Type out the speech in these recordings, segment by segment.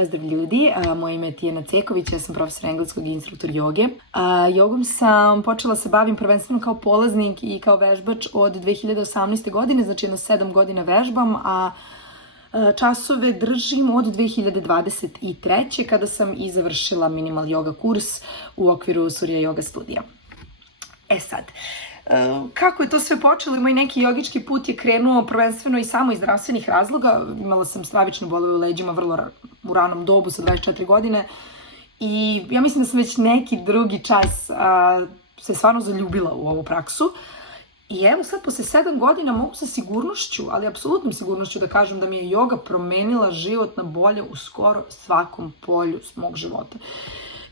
Pozdrav ljudi, moje ime je Tijana Ceković, ja sam profesor engleskog i instruktor joge. Jogom sam počela se bavim prvenstveno kao polaznik i kao vežbač od 2018. godine, znači jedno 7 godina vežbam, a časove držim od 2023. kada sam i završila minimal yoga kurs u okviru Surya Yoga studija. Sad, kako je to sve počelo? Moj neki jogički put je krenuo prvenstveno i samo iz zdravstvenih razloga. Imala sam stravične bolove u leđima vrlo u ranom dobu sa 24 godine i ja mislim da sam već neki drugi čas se stvarno zaljubila u ovu praksu. I evo sad, posle 7 godina mogu sa sigurnošću, ali apsolutnom sigurnošću da kažem da mi je joga promenila život na bolje u skoro svakom polju mog života.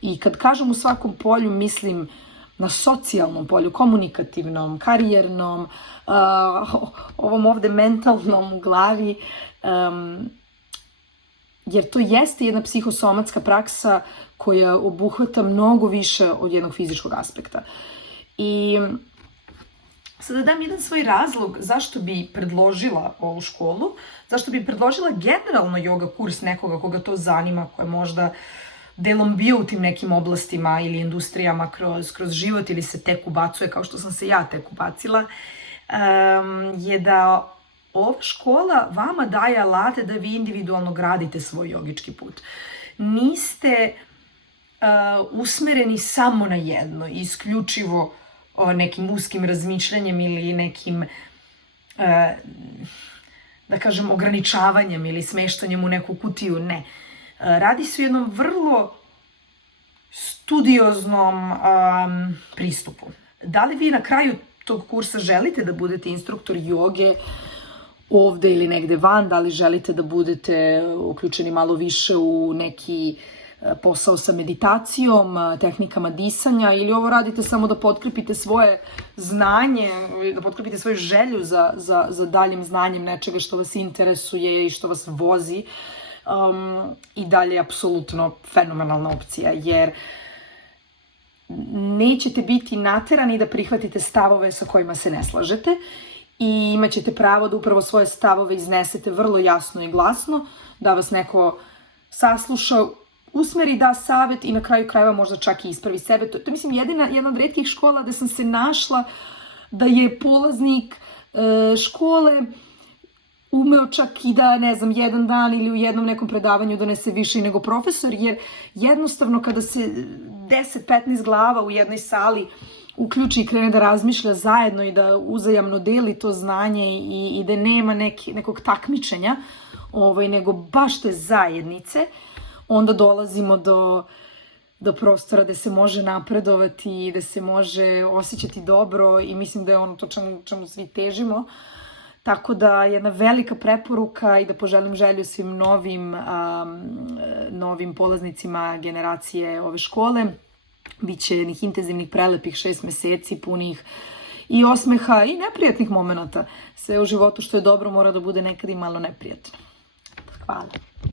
I kad kažem u svakom polju, mislim na socijalnom polju, komunikativnom, karijernom, ovom ovde mentalnom u glavi, jer to jeste jedna psihosomatska praksa koja obuhvata mnogo više od jednog fizičkog aspekta. I sada dam jedan svoj razlog zašto bi predložila ovu školu, zašto bi predložila generalno yoga kurs nekoga koga to zanima, ko je možda delom bio u tim nekim oblastima ili industrijama kroz život ili se tek ubacuje, kao što sam se ja tek ubacila, je da ova škola vama daje alate da vi individualno gradite svoj jogički put. Niste usmereni samo na jedno, isključivo nekim uskim razmišljanjem ili nekim, da kažem, ograničavanjem ili smeštanjem u neku kutiju, ne. Radi se o jednom vrlo studioznom pristupu. Da li vi na kraju tog kursa želite da budete instruktor joge ovde ili negde van, da li želite da budete uključeni malo više u neki posao sa meditacijom, tehnikama disanja, ili ovo radite samo da potkrepite svoje znanje, da potkrepite svoju želju za daljim znanjem nečega što vas interesuje i što vas vozi, i dalje je apsolutno fenomenalna opcija, jer nećete biti naterani da prihvatite stavove sa kojima se ne slažete i imat ćete pravo da upravo svoje stavove iznesete vrlo jasno i glasno, da vas neko sasluša, usmeri, da savet i na kraju krajeva možda čak i ispravi sebe. To je, mislim, jedna od retkih škola gde sam se našla da je polaznik škole umeo čak i da, ne znam, jedan dan ili u jednom nekom predavanju donese više nego profesor, jer jednostavno kada se 10-15 glava u jednoj sali uključi i krene da razmišlja zajedno i da uzajamno deli to znanje i da nema nekog takmičenja, nego baš te zajednice, onda dolazimo do prostora gde se može napredovati i gde se može osjećati dobro i mislim da je ono to čemu svi težimo. Tako da jedna velika preporuka i da poželim želju svim novim polaznicima generacije ove škole. Biće jednih intenzivnih, prelepih 6 meseci, punih i osmeha i neprijatnih momenata. Sve u životu što je dobro mora da bude nekad i malo neprijatno. Hvala.